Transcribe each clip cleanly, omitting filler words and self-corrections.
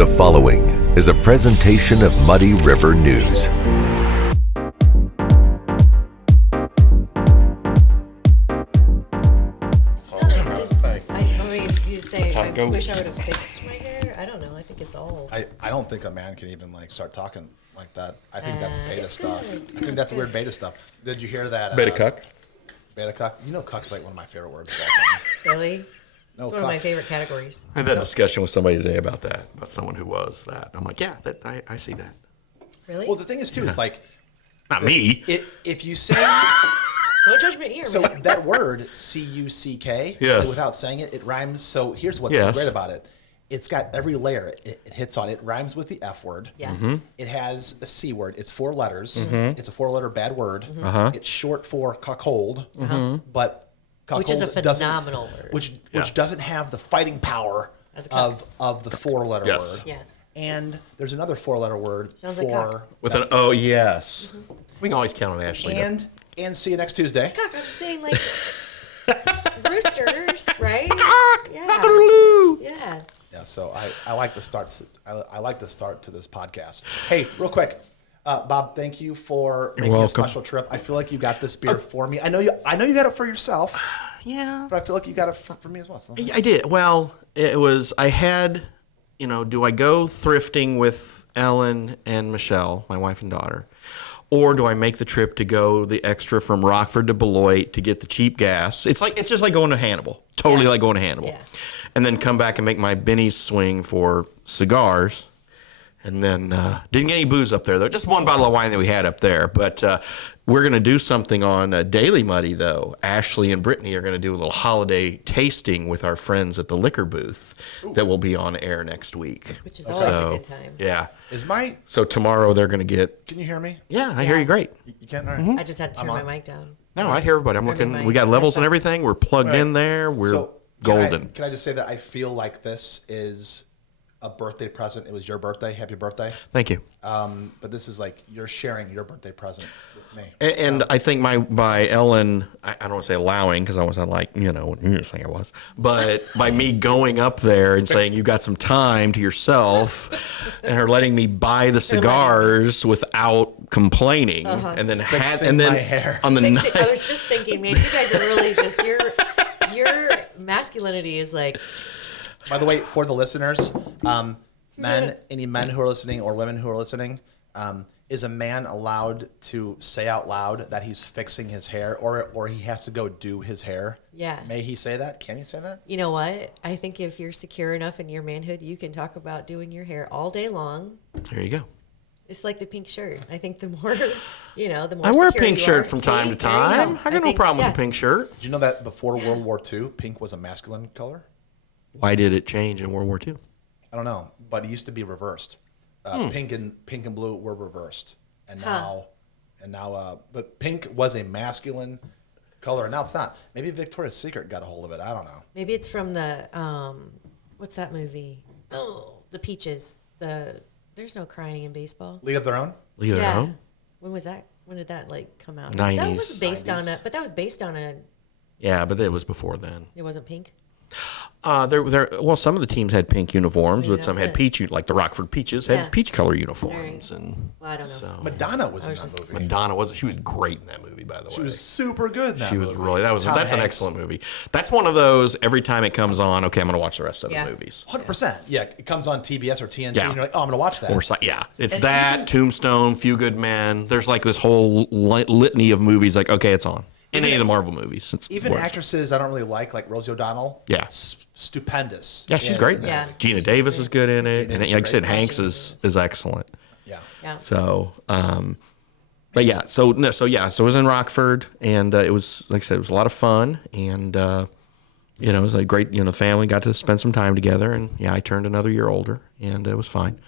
The following is a presentation of Muddy River News. I wish I would have fixed my hair. I don't know. I think it's all. I don't think a man can even start talking like that. I think that's beta stuff. good. I think that's weird beta stuff. Did you hear that? Beta cuck? Beta cuck. You know, cuck's like one of my favorite words. Really? No, It's one of my favorite categories. I had that discussion with somebody today about someone who was that. I'm like, yeah, I see that. Really? Well, the thing is too, it's like Not me. if you say Don't judge me here, so man. that word C-U-C-K, Yes. without saying it, it rhymes. So here's what's Yes. so great about it. It's got every layer it hits on. It rhymes with the F word. Yeah. Mm-hmm. It has a C word. It's 4 letters. It's a 4-letter bad word. It's short for cuckold, but cuckold Which is a doesn't- phenomenal word. Which Yes. doesn't have the fighting power As a cuck. of the 4-letter Yes. word. Yeah. And there's another 4-letter word Sounds like for With an O, yes. We can always count on Ashley. and see you next Tuesday. Cock, I'm saying like roosters, right? Yeah. Yeah. Yeah, so I like the start. I like the start to this podcast. Hey, real quick, Bob, thank you for making a welcome. special trip. I feel like you got this beer for me. I know you got it for yourself, Yeah. but I feel like you got it for me as well. So. I did. Well, I had, do I go thrifting with Ellen and Michelle, my wife and daughter, or do I make the trip to go the extra from Rockford to Beloit to get the cheap gas? It's just like going to Hannibal. Totally like going to Hannibal. Yeah. And then come back and make my Benny's swing for cigars. And then didn't get any booze up there, though. Just one bottle of wine that we had up there. But we're going to do something on Daily Muddy, though. Ashley and Brittany are going to do a little holiday tasting with our friends at the liquor booth that will be on air next week. Which is always a good time. Yeah. So tomorrow they're going to get... can you hear me? Yeah, I hear you great. You can't. All right. I just had to turn my mic down. No, I hear everybody. I'm looking. my We got levels and headphones. everything. We're plugged in there. We're So, golden. Can I just say that I feel like this is a birthday present? It was your birthday. Happy birthday. Thank you. But this is like you're sharing your birthday present with me. And I think by Ellen, I don't want to say allowing because I wasn't like, what you were saying I was, but by me going up there and saying you got some time to yourself and her letting me buy the cigars without complaining and then Fixing my hair. on the Fix night. it. I was just thinking, man, you guys are really just your masculinity is like By the way, for the listeners, any men who are listening or women who are listening, is a man allowed to say out loud that he's fixing his hair or he has to go do his hair? Yeah. May he say that? Can he say that? You know what? I think if you're secure enough in your manhood, you can talk about doing your hair all day long. There you go. It's like the pink shirt. I think the more, the more I wear a secure pink you shirt are. from See? time to There you time. go. I got no think- problem yeah. with a pink shirt. Did you know that before World War II, pink was a masculine color? Why did it change in World War II? I don't know, but it used to be reversed. Pink and blue were reversed, and now, but pink was a masculine color, and now it's not. Maybe Victoria's Secret got a hold of it. I don't know. Maybe it's from the, what's that movie? Oh, the Peaches. There's no crying in baseball. League of Their Own. Leave it alone. When was that? When did that come out? 90s. That was based on that was based on Yeah, but it was before then. it wasn't pink. Well, some of the teams had pink uniforms, Maybe but some that's had it. peach, like the Rockford Peaches had Yeah. peach color uniforms, and Well, I don't know. so Madonna was in was that just- movie. Madonna she was great in that movie, by the way. She was super good in that She was movie. really Tom that's an Hanks. excellent movie. That's one of those every time it comes on, okay, I'm going to watch the rest of Yeah. the movies. 100%. Yeah, it comes on TBS or TNT, Yeah. and you're like, oh, I'm going to watch that. Or yeah, it's that Tombstone, Few Good Men. There's like this whole litany of movies. Like, okay, it's on in any of the Marvel movies. Even works. actresses I don't really like Rosie O'Donnell. Yeah. Stupendous. Yeah, she's great. In Yeah. that. Gina Davis is good in it, and Davis like I is said, great. Hanks is excellent. Yeah. Yeah. So, but yeah, so it was in Rockford, and it was, like I said, it was a lot of fun, and it was a great, family got to spend some time together, and yeah, I turned another year older, and it was fine.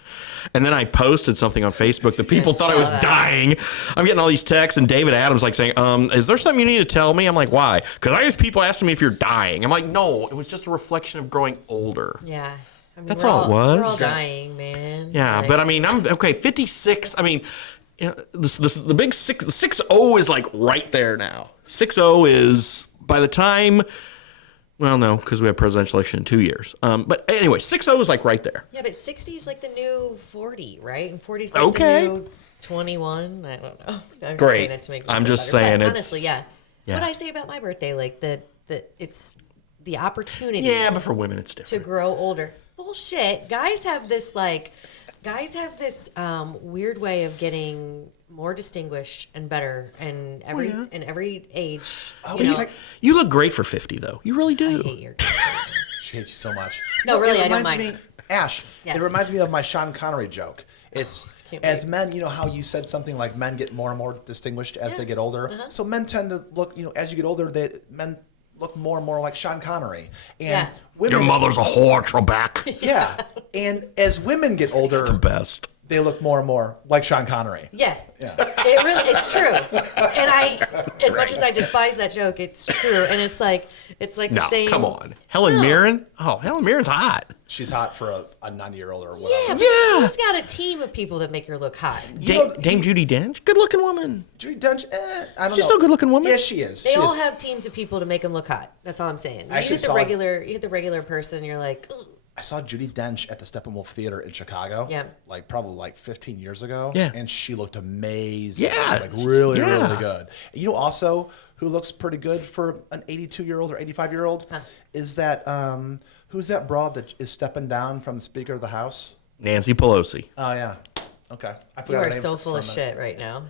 And then I posted something on Facebook that people thought I was dying. I'm getting all these texts, and David Adams like saying, "Is there something you need to tell me?" I'm like, "Why?" Because I guess people asking me if you're dying. I'm like, "No, it was just a reflection of growing older." Yeah. I mean, That's we're all it was. We're all dying, man. Yeah, Like, but I mean, I'm okay. 56. I mean, the big 6-0 is like right there now. 6-0 is by the time Well, no, because we have presidential election in 2 years. But anyway, 6-0 is like right there. Yeah, but 60 is like the new 40, right? And 40 is like Okay. the new 21. I don't know. I'm Great. just saying it to make me I'm feel just better. saying But it's- honestly, yeah. yeah. What I say about my birthday, like that it's the opportunity Yeah, but for women, it's to different. grow older. Bullshit. Guys have this weird way of getting more distinguished and better in every age. Oh, you he's know, like, You look great for 50, though. You really do. I hate your she hates you so much. No, really, it I don't reminds mind. Me, Ash, Yes. it reminds me of my Sean Connery joke. It's Can't as wait. men, you know how you said something like men get more and more distinguished as they get older. So men tend to look, as you get older, men look more and more like Sean Connery. And Yeah. women, Your mother's a whore, Trebek. yeah. And as women get older, Best. they look more and more like Sean Connery. Yeah. It really it's true. And as much as I despise that joke, it's true. And it's like the No, same. come on. Helen Mirren? Oh, Helen Mirren's hot. She's hot for a 90-year-old or Yeah, whatever. but Yeah. she's got a team of people that make her look hot. Dame Judi Dench? Good looking woman. Judi Dench, I don't know. She's still a good-looking woman. Yeah, she is. They She all is. have teams of people to make them look hot. That's all I'm saying. I actually saw- You hit the regular person, you're like, ugh. I saw Judi Dench at the Steppenwolf Theater in Chicago. Yeah. Like probably like 15 years ago. Yeah. And she looked amazing. Yeah. Like really, Yeah. really good. You know also who looks pretty good for an 82-year-old or 85-year-old is that who's that broad that is stepping down from the Speaker of the House? Nancy Pelosi. Oh yeah. Okay. I You forgot her are name so full of from it. shit right now.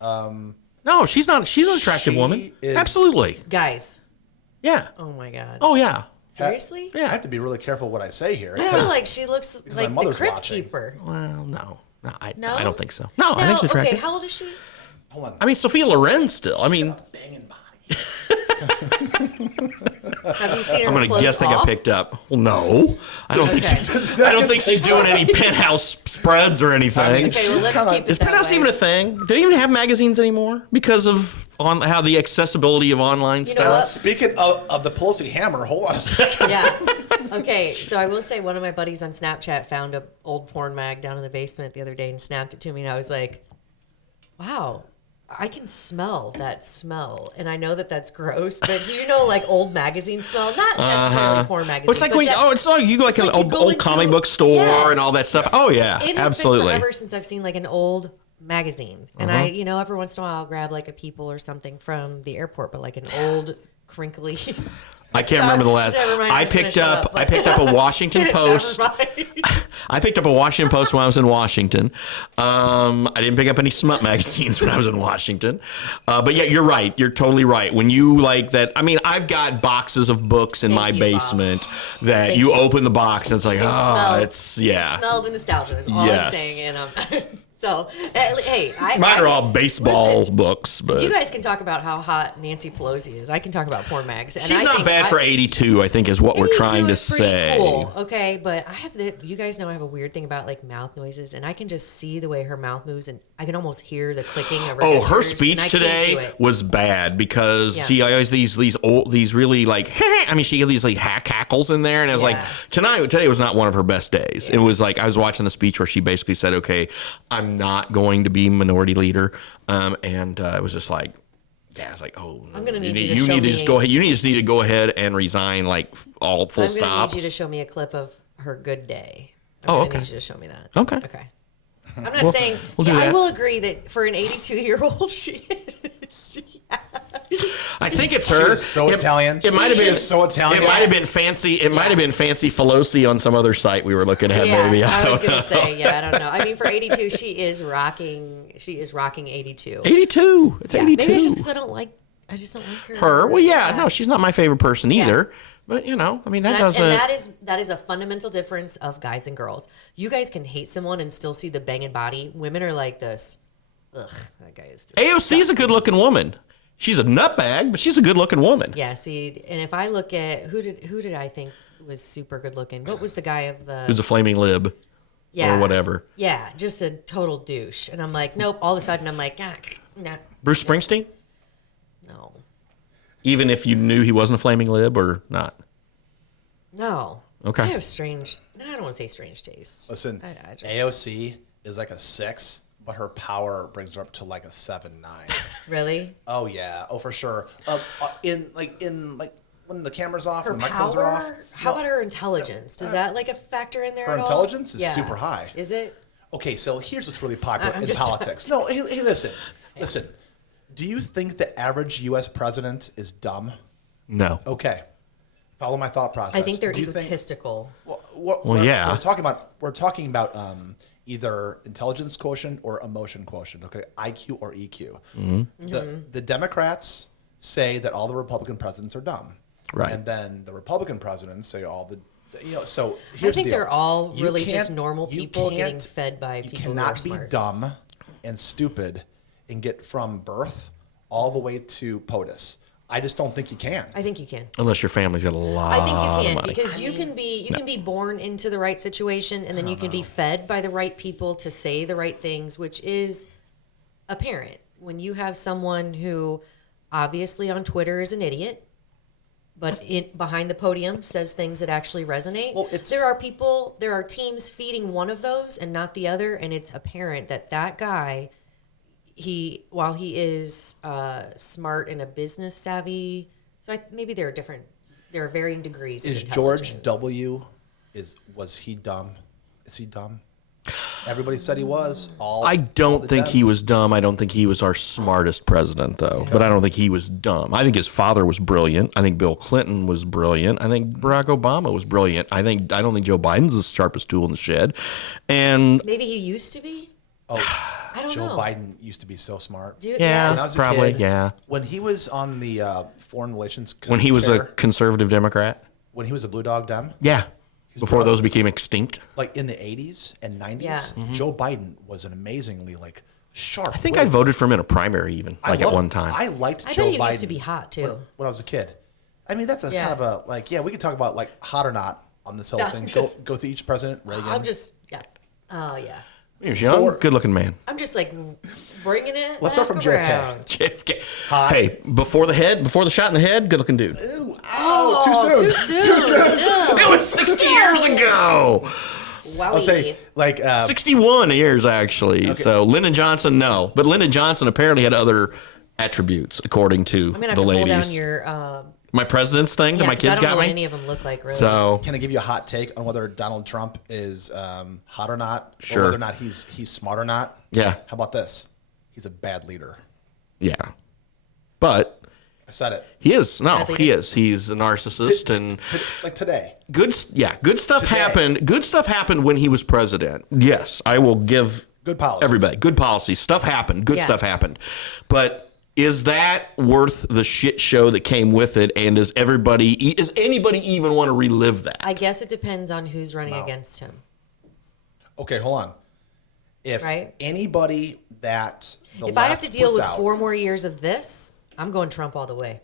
No, she's not. She's an attractive She woman. is- Absolutely. Guys. Yeah. Oh my God. Oh, yeah. Seriously? I have to be really careful what I say here. I feel because- like she looks my like the mother's Crypt watching. Keeper. Well, no. I No? don't think so. No, I Now, think she's attractive. okay, how old is she? Hold on. I mean, Sophia Loren still. I mean, Banging body. Have you seen her I'm gonna clothes guess they got off? picked up. Well, no, I don't think I don't think she's doing any penthouse spreads or anything. Okay, well, She's let's kinda- keep it Is that penthouse way. even a thing? Do you even have magazines anymore because of how the accessibility of online You know what? stuff? Speaking of the Pelosi hammer, hold on a second. Yeah. Okay, so I will say one of my buddies on Snapchat found a old porn mag down in the basement the other day and snapped it to me, and I was like, wow. I can smell that smell, and I know that that's gross. But do you know, like old magazine smell? Not necessarily porn magazine. It's like but when it's like you go like it's an like you old, go old into- comic book store Yes. and all that stuff. Oh yeah, It has absolutely. been forever since I've seen like an old magazine, and I, every once in a while I'll grab like a People or something from the airport, but like an old crinkly. I can't remember the last. Never mind, I I'm just gonna picked shut up. up, I but- picked up a Washington Post. Never mind. I picked up a Washington Post when I was in Washington. I didn't pick up any smut magazines when I was in Washington. But yeah, you're right. You're totally right. When you like that, I mean, I've got boxes of books in Thank my you, Bob. basement that Thank you you. open the box and it's like, smell- it's yeah. Smell the nostalgia is all Yes. I'm saying, and so hey, Mine are all baseball listen, books, but You guys can talk about how hot Nancy Pelosi is. I can talk about porn mags. And she's I not think bad for 82. I think is what we're 82 trying to is pretty say. Cool, okay, but you guys know I have a weird thing about like mouth noises, and I can just see the way her mouth moves, and I can almost hear the clicking of her. Oh, her dentures, and speech I can't do today it. was bad because Yeah. she always these really like I mean she had these like cackles in there and I was Yeah. like today was not one of her best days. It was like I was watching the speech where she basically said, okay, I'm not going to be minority leader, and it was just like. Yeah, it's like, oh, I'm gonna need you to show need to me- just go ahead. You just need to go ahead and resign, like all full I'm gonna stop. need you to show me a clip of her good day. Oh, I okay. need you to show me that. Okay. Okay. I'm not saying. we'll do I that. will agree that for an 82-year-old, she is. I think it's her. is so Italian. It might have She been is so Italian. It might have been fancy. It might have been fancy Pelosi on some other site we were looking at. Yeah, maybe I was don't gonna know. say. Yeah, I don't know. I mean, for 82, she is rocking. She is rocking 82. 82. It's Yeah, 82. maybe it's just because I don't like. I just don't like her. Her? Well, yeah, no, she's not my favorite person Yeah. either. But you know, I mean, that That's, doesn't. and that is a fundamental difference of guys and girls. You guys can hate someone and still see the banging body. Women are like this. Ugh, that guy is. AOC is a good-looking woman. She's a nutbag, but she's a good-looking woman. Yeah. See, and if I look at who did I think was super good looking? What was the guy of the? Who's a flaming lib Yeah. or whatever? Yeah, just a total douche. And I'm like, nope. All of a sudden, I'm like, nah, Bruce Springsteen. no, Even if you knew he wasn't a flaming lib or not. no. Okay. I have strange. No, I don't want to say strange tastes. Listen, I just, AOC is like a 6, but her power brings her up to like a 7, 9. really. Oh yeah, oh for sure. When when the camera's off Her and the microphones are off. power? How about her intelligence? Does that like a factor in there Her at all? intelligence is super high. Is it? Okay, so here's what's really popular I'm in just- politics. No, hey, listen. Do you think the average U.S. president is dumb? No. Okay, follow my thought process. I think they're Do you egotistical. Yeah. We're talking about either intelligence quotient or emotion quotient. Okay, IQ or EQ. The Democrats say that all the Republican presidents are dumb, Right. And then the Republican presidents say all the. So I here's think the deal. they're all You really just can't- normal you people getting can't- fed by You people who are cannot be smart. dumb and stupid and get from birth all the way to POTUS. I just don't think you can. I think you can. Unless your family's got a lot I think you of can money. because you can be born into the right situation and then you can be fed by the right people to say the right things, which is apparent when you have someone who obviously on Twitter is an idiot, but behind the podium says things that actually resonate. Well, there are teams feeding one of those and not the other, and it's apparent that guy, while he is smart and a business savvy, maybe there are varying degrees. Is of George intelligence. W. Was he dumb? Is he dumb? Everybody said he was. I don't think he was dumb. I don't think he was our smartest president, though. But I don't think he was dumb. I think his father was brilliant. I think Bill Clinton was brilliant. I think Barack Obama was brilliant. I don't think Joe Biden's the sharpest tool in the shed. And Maybe he used to be. Oh, I don't Joe know. Biden used to be so smart. Yeah. When I was a Probably, kid, yeah. When he was on the foreign relations when he was a chair, conservative Democrat, when he was a Blue Dog Dem, yeah, before those became extinct. like in the 80s and 90s, Yeah. Joe Biden was an amazingly sharp. I think I voted for him in a primary even, at one time. I liked I Joe bet he Biden. used to be hot too. when I was a kid. I mean, that's a Yeah. kind of a we could talk about hot or not on this whole No, thing. just- Go through each president. Reagan. I'm just oh yeah. He was young, good-looking man. I'm just bringing it. Let's start back from JFK. around. JFK. Hot. Hey, before the shot in the head, good-looking dude. Ooh, Oh, too soon. Too soon. Still. It was 60 years ago. Wowie. I'll say 61 years, actually. So Lyndon Johnson, no. But Lyndon Johnson apparently had other attributes, according to I'm gonna have the to pull down ladies. your My president's thing that yeah, my 'cause I kids don't know got what me. any of them look like really. So, Can I give you a hot take on whether Donald Trump is hot or not, Sure. or whether or not he's smart or not? yeah. How about this? He's a bad leader. Yeah. But I said it. he is. No, Bad he leader. is. He's a narcissist and Like today. good stuff Today. happened. Good stuff happened when he was president. Yes, I will give Good policies. everybody good policies. Stuff happened. Good Yeah. stuff happened. But is that worth the shit show that came with it? And does anybody even want to relive that? I guess it depends on who's running against him. Okay, hold on. If Right. anybody that the If I have left to deal puts with out- 4 more years of this, I'm going Trump all the way.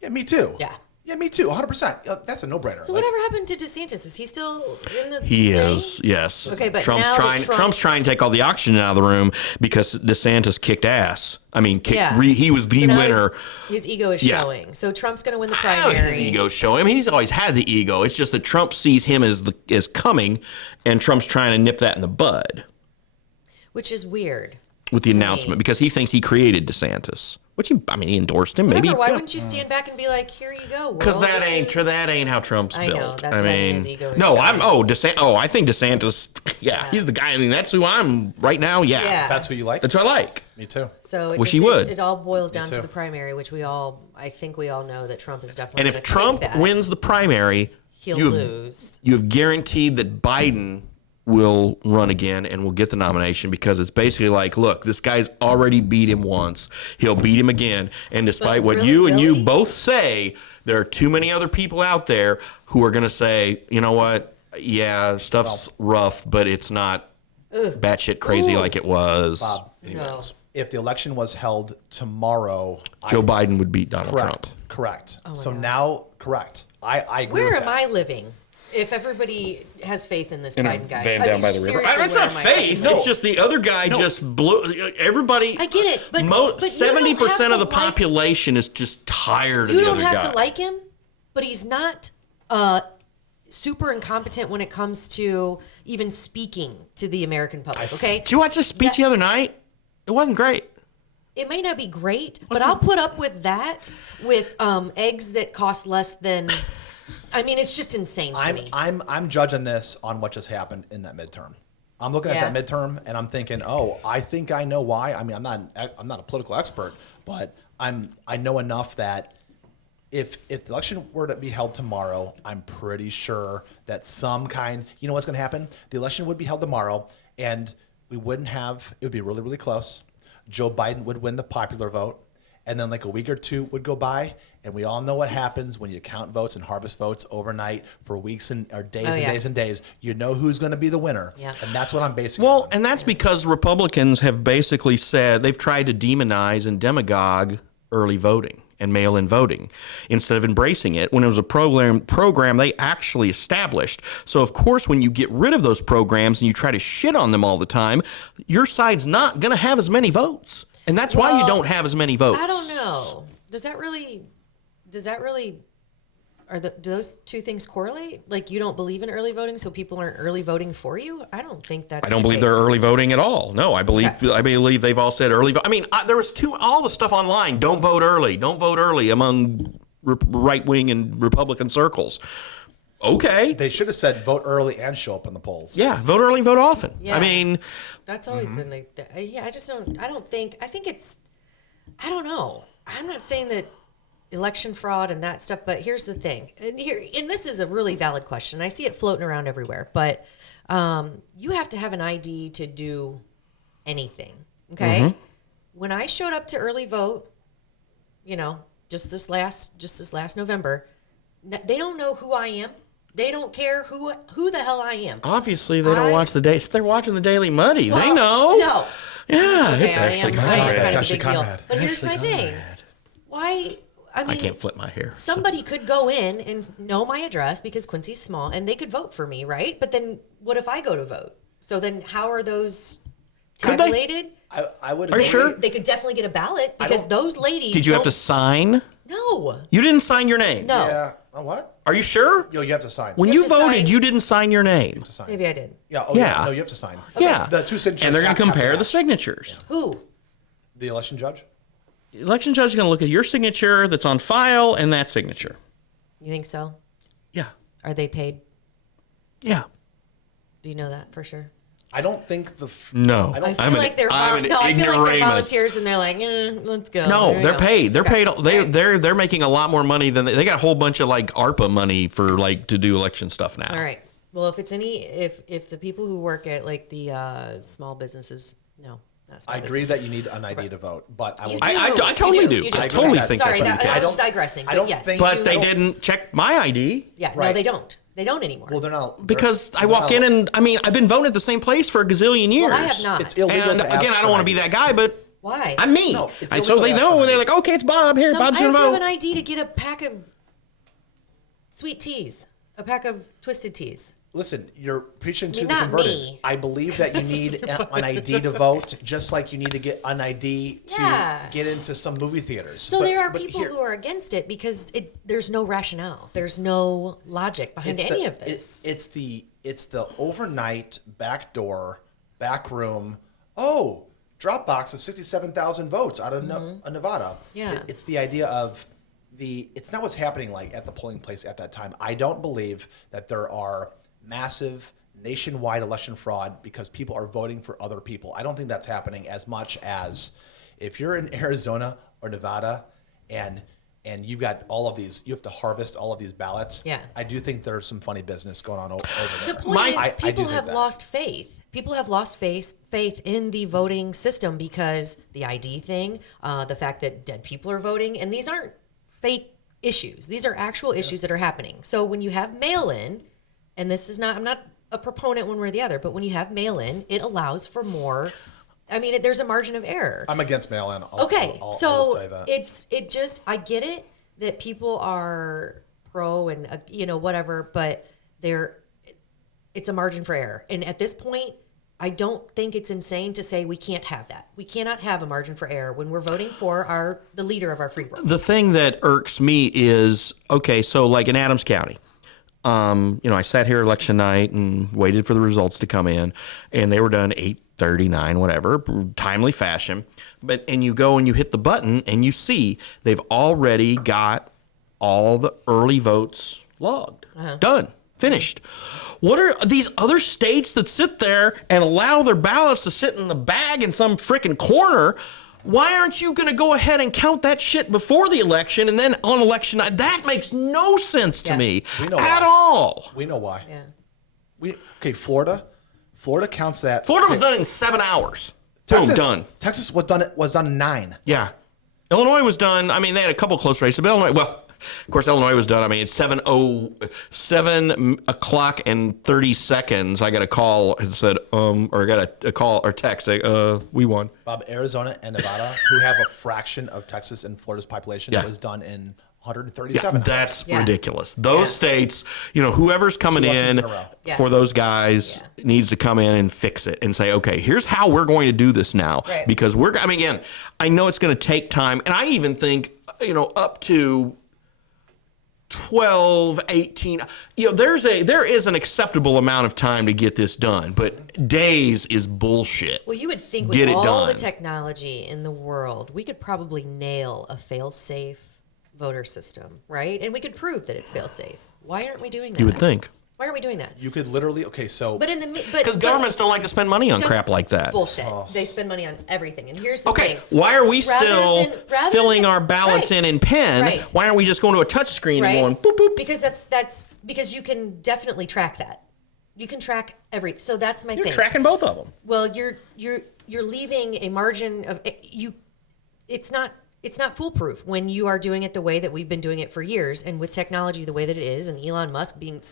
Yeah, me too. Yeah. Yeah, me too. 100%. That's a no-brainer. So whatever happened to DeSantis? Is he still in the He thing? is, yes. Okay, but Trump's now that trying. Trump- Trump's trying to take all the oxygen out of the room because DeSantis kicked ass. I mean, Yeah. he was the So now winner. His ego is Yeah. showing. So Trump's going to win the How does his primary. ego show him? He's always had the ego. It's just that Trump sees him as coming, and Trump's trying to nip that in the bud Which is weird. with the to announcement me. because he thinks he created DeSantis, which he endorsed him. Whatever, Maybe why wouldn't you stand back and be like, here you go? because world, that this is- ain't how Trump's I know, built. that's I what I mean, mean, his ego is no, showing. I think DeSantis. Yeah, he's the guy. I mean, that's who I'm right now. Yeah, Yeah. That's who you like? that's what I like. Me too. So it, Wish just, he would. it all boils down too. to the primary, which I think we all know that Trump is definitely And gonna if Trump take that. wins the primary, he'll you have, lose. you have guaranteed that Biden will run again and will get the nomination because it's basically like, look, this guy's already beat him once. He'll beat him again. And despite what really, you and you really? both say, there are too many other people out there who are going to say, you know what? Yeah, stuff's rough, but it's not batshit crazy Ooh. like it was. Bob, No. if the election was held tomorrow, Joe Biden would beat Donald Trump. Correct. Oh So now, correct. I agree Where with am that. I living? If everybody has faith in this Biden guy, Van I down mean, by the river. seriously, That's where not am I faith. living? It's just the other guy just blew. Everybody. I get it, but you don't have 70% of to the like- population is just tired of You the don't other have guy. to like him, but he's not super incompetent when it comes to even speaking to the American public. Okay, Did you watch his speech the other night? It wasn't great. it may not be great, but I'll put up with that with eggs that cost less than. I mean, it's just insane to me. I'm judging this on what just happened in that midterm. I'm looking at that midterm and I'm thinking, oh, I think I know why. I mean, I'm not a political expert, but I know enough that if the election were to be held tomorrow, I'm pretty sure that some kind, you know what's going to happen? The election would be held tomorrow, and we wouldn't have. It would be really, really close. Joe Biden would win the popular vote, and then like a week or two would go by, and we all know what happens when you count votes and harvest votes overnight for weeks or days and days and days. You know who's going to be the winner, and that's what I'm basing. Well, and that's because Republicans have basically said they've tried to demonize and demagogue early voting and mail-in voting instead of embracing it when it was a program they actually established. So, of course, when you get rid of those programs and you try to shit on them all the time, your side's not going to have as many votes. And that's why you don't have as many votes. I don't know. Does that really, do those two things correlate? Like, you don't believe in early voting, so people aren't early voting for you? I don't think that's I don't believe they're early voting at all. No, I believe they've all said early vote. I mean, there was all the stuff online. Don't vote early among right-wing and Republican circles. Okay. They should have said vote early and show up in the polls. Yeah, vote early, vote often. Yeah. I mean, that's always been I don't know. I'm not saying that election fraud and that stuff, but here's the thing. And this is a really valid question. I see it floating around everywhere, but you have to have an ID to do anything. Okay. Mm-hmm. When I showed up to early vote, just this last November, they don't know who I am. They don't care who the hell I am. Obviously, they don't watch they're watching the Daily Muddy. Well, they know. No. Yeah, Okay, it's actually I am kind It's of a big actually deal. Conrad. But here's my thing. Why? I mean, I can't flip my hair. Somebody could go in and know my address because Quincy's small, and they could vote for me, right? But then, what if I go to vote? So then, how are those tabulated? I would. Are you sure? They could definitely get a ballot because those ladies. Did you have to sign? No. You didn't sign your name? No. Yeah. Oh, what? Are you sure? Yo, you have to sign. When You you have to voted, sign. you didn't sign your name. You have to sign. Maybe I did. Yeah. Oh, Yeah. yeah. No, you have to sign. Yeah. The two signatures. And they're going to have compare the match. signatures. Who? The election judge. The election judge is going to look at your signature that's on file and that signature. You think so? Yeah. Are they paid? Yeah. Do you know that for sure? I don't think No. I feel I'm like they're I'm an I feel like they're ignoramus. volunteers and they're like, let's go. No, There you they're go. paid. They're Okay. paid. They're making a lot more money than they got a whole bunch of like ARPA money for like to do election stuff now. All right. Well, if the people who work at like the small businesses, no, not small I agree businesses. that you need an ID to vote, but I will. You I do. totally You do. You I do. totally Okay. think Sorry, that's what I you was can. digressing. I don't yes, think- But you they do. didn't check my ID. Yeah, no, Right. they don't. They don't anymore. Well, they're not Because I they're walk not- in and I've been voting at the same place for a gazillion years. Well, I have not. It's illegal. And to ask again, I for don't want to an be ID. that guy, but Why? I'm me. No, it's And so illegal they to ask know. for an They're ID. like, okay, it's Bob. Here, I Bob's have gonna to have vote. an ID to get a pack of sweet teas, a pack of twisted teas. Listen, you're preaching to mean, the not converted. me. I believe that you need an ID to vote, just like you need to get an ID to Yeah. get into some movie theaters. So there are people here- who are against it because there's no rationale. There's no logic behind it's any the- of this. It's the overnight backdoor back room. Oh, Dropbox of 67,000 votes out of Nevada. Yeah. It's the idea of it's not what's happening like at the polling place at that time. I don't believe that there are massive nationwide election fraud because people are voting for other people. I don't think that's happening as much as if you're in Arizona or Nevada and you've got all of these, you have to harvest all of these ballots. Yeah. I do think there's some funny business going on over The there. point is, I do people think have that. lost faith. People have lost faith in the voting system because the ID thing, the fact that dead people are voting, and these aren't fake issues. These are actual issues that are happening. So when you have mail-in, and this is not, I'm not a proponent one way or the other, but when you have mail-in, it allows for more. I mean, there's a margin of error. I'm against mail-in. Okay, I'll so say that. I get it that people are pro and whatever, but it's a margin for error. And at this point, I don't think it's insane to say we can't have that. We cannot have a margin for error when we're voting for the leader of our free world. The thing that irks me is, okay, so like in Adams County, I sat here election night and waited for the results to come in, and they were done 8 39, whatever, timely fashion. And you go and you hit the button and you see they've already got all the early votes logged. Done. Finished. What are these other states that sit there and allow their ballots to sit in the bag in some freaking corner? Why aren't you going to go ahead and count that shit before the election and then on election night? That makes no sense to me at all. We know why. Yeah. Florida. Florida counts that. Florida was done in 7 hours. Texas, Boom, done. Texas was done in 9. Yeah. Illinois was done. I mean, they had a couple close races, but Illinois, well, of course, Illinois was done. I mean, it's 7 o'clock and 30 seconds. I got a call and said, or I got a call or text saying, we won. Bob, Arizona and Nevada, who have a fraction of Texas and Florida's population, was done in 137. That's ridiculous. Those states, whoever's coming in for those guys needs to come in and fix it and say, okay, here's how we're going to do this now. Right. Because again, I know it's going to take time. And I even think, up to 12, 18, there is an acceptable amount of time to get this done, but days is bullshit. Well, you would think with all the technology in the world, we could probably nail a fail-safe voter system, right? And we could prove that it's fail-safe. Why aren't we doing that? You would think. Why aren't we doing that? You could literally, because governments don't like to spend money on crap like that. Bullshit. They spend money on everything. And here's the thing. Why are we still filling our ballots in pen? Right. Why aren't we just going to a touch screen and going boop boop? Because that's because you can definitely track that. You can track so that's my thing. You're tracking both of them. Well, you're leaving a margin of you. It's not foolproof when you are doing it the way that we've been doing it for years, and with technology the way that it is, and Elon Musk being,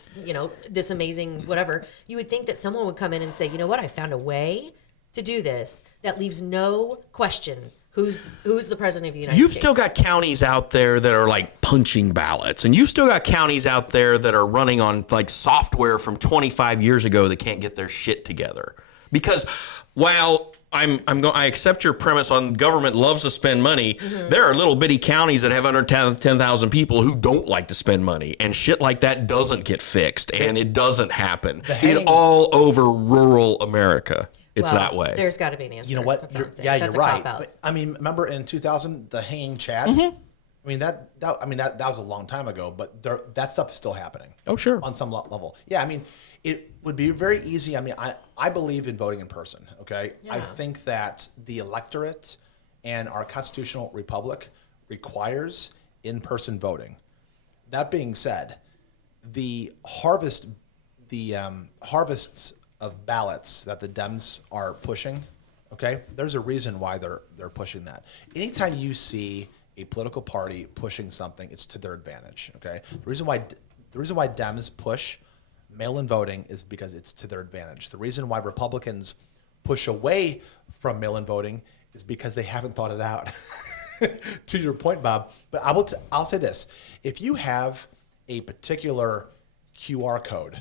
this amazing whatever. You would think that someone would come in and say, you know what, I found a way to do this that leaves no question who's the president of the United States. You've still got counties out there that are like punching ballots, and you've still got counties out there that are running on like software from 25 years ago that can't get their shit together. Because while I accept your premise on government loves to spend money. Mm-hmm. There are little bitty counties that have under 10,000 people who don't like to spend money, and shit like that doesn't get fixed, and it doesn't happen. It's all over rural America. It's that way. There's got to be an answer. You know what? You're right. But, remember in 2000 the hanging Chad? Mm-hmm. I mean that was a long time ago, but that stuff is still happening. Oh sure. On some level. Yeah, I mean. It would be very easy. I mean, I believe in voting in person, okay? Yeah. I think that the electorate and our constitutional republic requires in-person voting. That being said, the harvests of ballots that the Dems are pushing, okay? There's a reason why they're pushing that. Anytime you see a political party pushing something, it's to their advantage, okay? The reason why Dems push mail-in voting is because it's to their advantage. The reason why Republicans push away from mail-in voting is because they haven't thought it out. To your point, Bob. But I'll say this: if you have a particular QR code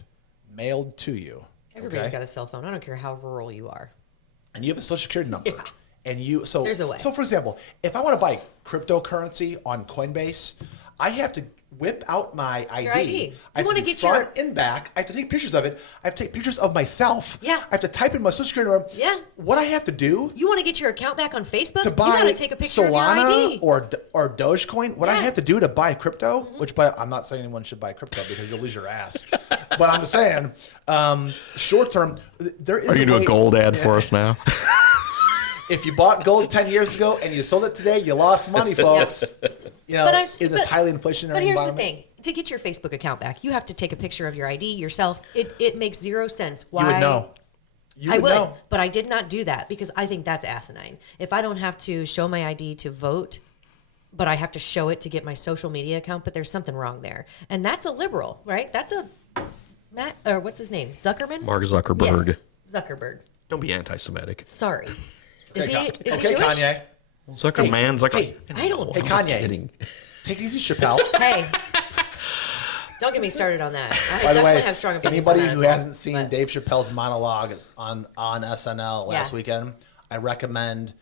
mailed to you, everybody's got a cell phone. I don't care how rural you are, and you have a social security number, and there's a way. So, for example, if I want to buy cryptocurrency on Coinbase, I have to whip out my ID. Your ID. I have to get front and back. I have to take pictures of it. I have to take pictures of myself. Yeah. I have to type in my social security number. Yeah. What I have to do. You want to get your account back on Facebook? To buy you got to take a picture Solana of your ID. or Dogecoin. What I have to do to buy crypto, I'm not saying anyone should buy crypto because you'll lose your ass. But I'm saying, short term, there is. Are you doing a gold ad for us now? If you bought gold 10 years ago and you sold it today, you lost money, folks. In this highly inflationary environment. But here's the thing. To get your Facebook account back, you have to take a picture of your ID yourself. It makes zero sense. Why? You would know. I would, but I did not do that because I think that's asinine. If I don't have to show my ID to vote, but I have to show it to get my social media account, but there's something wrong there. And that's a liberal, right? That's a what's his name? Zuckerman? Mark Zuckerberg. Yes, Zuckerberg. Don't be anti-Semitic. Sorry. Is he Jewish? Kanye. Zuckerman's like, I don't know. Hey, Kanye. Take it easy, Chappelle. Hey. Don't get me started on that. I By the way, have strong opinions anybody on that who hasn't seen Dave Chappelle's monologue on SNL last weekend, I recommend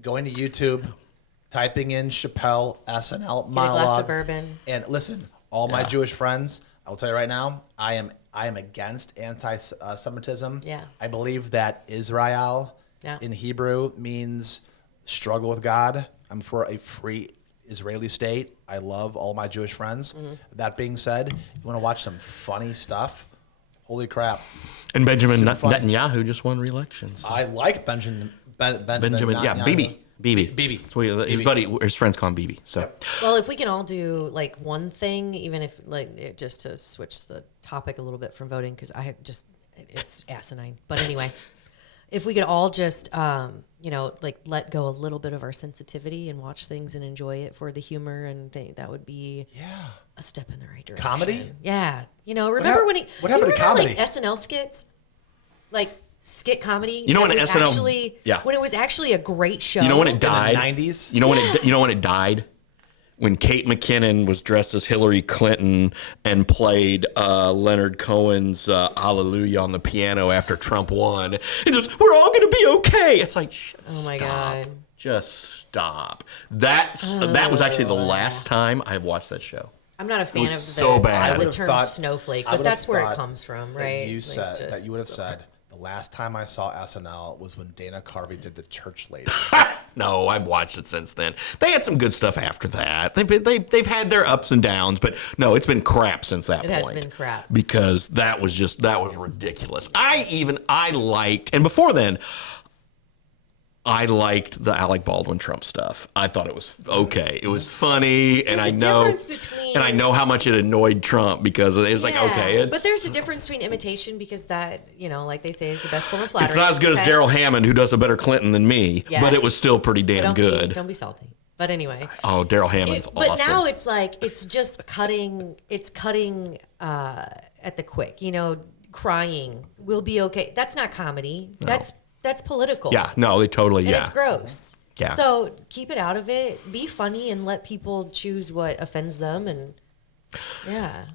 going to YouTube, typing in Chappelle SNL monologue. Get a glass of bourbon. And listen, all my Jewish friends, I'll tell you right now, I am I am against anti-Semitism. Yeah. I believe that Israel Yeah. in Hebrew means struggle with God. I'm for a free Israeli state. I love all my Jewish friends. That being said, you want to watch some funny stuff? Holy crap. And Benjamin Super fun. Netanyahu just won re-election. So. I like Benjamin. Benjamin, yeah, Netanyahu. BB. BB. That's what his buddy, his friends call him BB. So, Well, if we can all do like one thing, even if just to switch the topic a little bit from voting, because it's asinine. But anyway, if we could all just, let go a little bit of our sensitivity and watch things and enjoy it for the humor and that would be a step in the right direction. Comedy? Yeah. Remember when what happened to comedy? Like SNL skits? Like skit comedy? You know when that was SNL actually, when it was actually a great show. You know when it In died? the 90s? You know when it died? When Kate McKinnon was dressed as Hillary Clinton and played Leonard Cohen's Hallelujah on the piano after Trump won. And just, we're all going to be okay. It's like, Oh my God. Just stop. That was actually the last time I watched that show. I'm not a fan of so bad. the term snowflake, but that's where it comes from, right? You would have said the last time I saw SNL was when Dana Carvey did the church lady. No, I've watched it since then. They had some good stuff after that. They've had their ups and downs, but no, it's been crap since that point. It has been crap. Because that was ridiculous. I liked, and before then, I liked the Alec Baldwin Trump stuff. I thought it was okay. It was funny, and I know how much it annoyed Trump because it was like, okay, but there's a difference between imitation because that, like they say, is the best form of flattery. it's not as good as Daryl Hammond, who does a better Clinton than me, but it was still pretty damn good. Don't be salty. But anyway. Oh, Daryl Hammond's awesome. But now it's like it's just cutting. It's cutting at the quick. Crying will be okay. That's not comedy. No. That's political. Yeah, no, they totally, and it's gross. Yeah. So keep it out of it. Be funny and let people choose what offends them.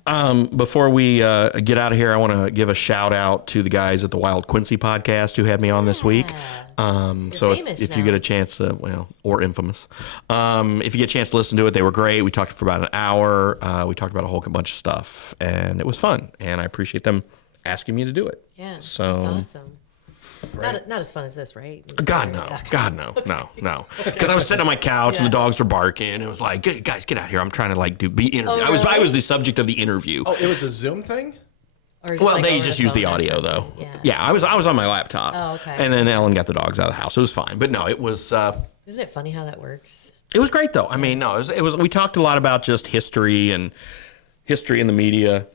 And before we get out of here, I want to give a shout out to the guys at the Wild Quincy podcast who had me on this week. So if you get a chance to, or infamous, if you get a chance to listen to it, they were great. We talked for about an hour. We talked about a whole bunch of stuff, and it was fun. And I appreciate them asking me to do it. Yeah, so that's awesome. Not as fun as this, right? God, no. No. Because I was sitting on my couch and the dogs were barking. And it was like, guys, get out here. I'm trying to be interviewed. Oh, really? I was the subject of the interview. Oh, it was a Zoom thing? Well, they just used the audio though. Yeah, I was on my laptop. Oh, okay. And then Ellen got the dogs out of the house. It was fine. But no, it was. Isn't it funny how that works? It was great though. I mean, no, it was. We talked a lot about just history in the media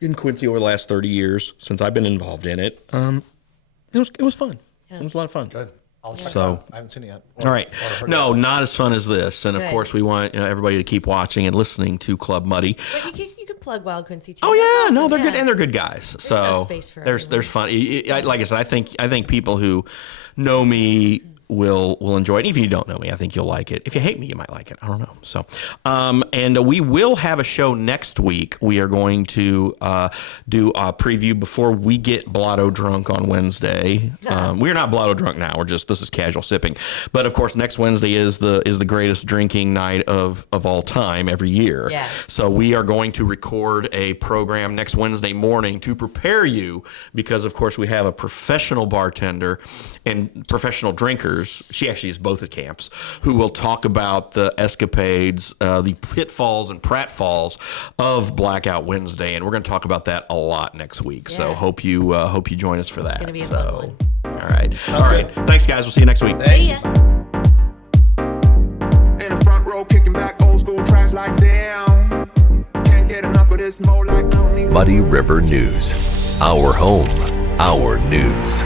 in Quincy over the last 30 years since I've been involved in it. It was fun. Yeah. It was a lot of fun. Good. I'll check it out. I haven't seen it yet. All right. No, not as fun as this. And of course, we want everybody to keep watching and listening to Club Muddy. But you can plug Wild Quincy too. Oh yeah, awesome. No, they're good and they're good guys. There's so space for there's fun. Like I said, I think people who know me will enjoy it. Even if you don't know me, I think you'll like it. If you hate me, you might like it. I don't know. So, and we will have a show next week. We are going to do a preview before we get blotto drunk on Wednesday. We're not blotto drunk now. This is casual sipping. But of course, next Wednesday is the greatest drinking night of all time every year. Yeah. So we are going to record a program next Wednesday morning to prepare you because, of course, we have a professional bartender and professional drinkers. She actually is both at camps, who will talk about the escapades, the pitfalls and pratfalls of Blackout Wednesday, and we're going to talk about that a lot next week. Yeah. So hope you join us for that. It's going to be a fun one. All right. Thanks, guys. We'll see you next week. See ya. In the front row, kicking back old school tracks like damn. Can't get enough of this mode like I don't need. Muddy River News. Our home, our news.